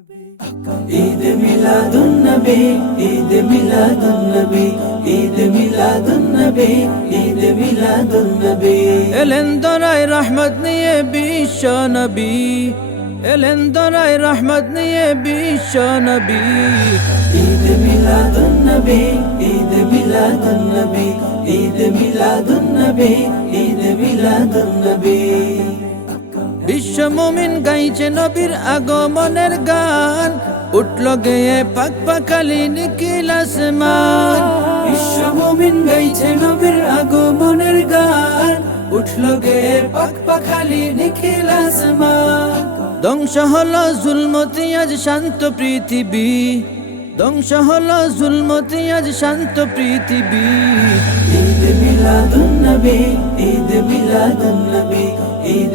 ঈদ মিলাদুন নবী ঈদ মিলাদুন নবী ঈদ মিলাদুন নবী ঈদ মিলাদুন নবী। এলেন দরাই রহমত নিয়ে বিশ্ব নবী। এলেন দরাই রহমত নিয়ে বিশ্ব নবী। ঈদ মিলাদুন নবী ঈদ মিলাদুন নবী ঈদ মিলাদুন নবী ঈদ মিলাদুন নবী। বিশ্ব গাইছে নবীর আগমনের গান। উঠল গেয়ে পাক পাকালি নিখিল আসমান। বিশ্ব গাইছে নবীর আগমনের গান। উঠল গে পাক পাখালি নিখিল আসমান। ধ্বংস হলো জুলমতি আজ শান্ত পৃথিবী। ধ্বংস হলো জুলমতি আজ শান্ত পৃথিবী। ঈদ মিলাদুন নবী, ঈদ মিলাদুন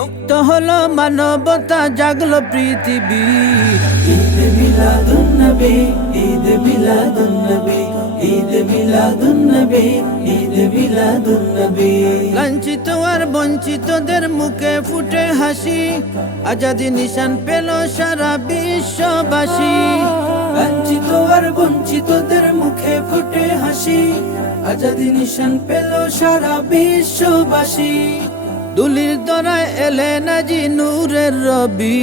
মুক্ত হলো মানবতা জাগলো পৃথিবী। ঈদ মিলাদুন নবী ঈদ মিলাদুন নবী ঈদ মিলাদুন নবী ঈদ মিলাদুন নবী। লাঞ্ছিত আর বঞ্চিতদের মুখে ফুটে হাসি আজাদি নিশান পেল সারা বিশ্ববাসী। বঞ্চিত আর বঞ্চিতদের মুখে ফুটে হাসি আজাদি নিশান পেল সারা বিশ্ববাসী। দুলির দরায় এলে নাজি নূরের রবি।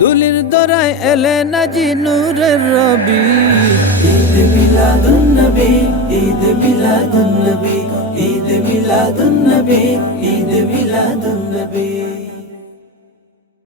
দুলির দরায় এলে নাজি নূরের রবি। ঈদ মিলাদুন নবী, ঈদ মিলাদুন নবী, ঈদ মিলাদুন নবী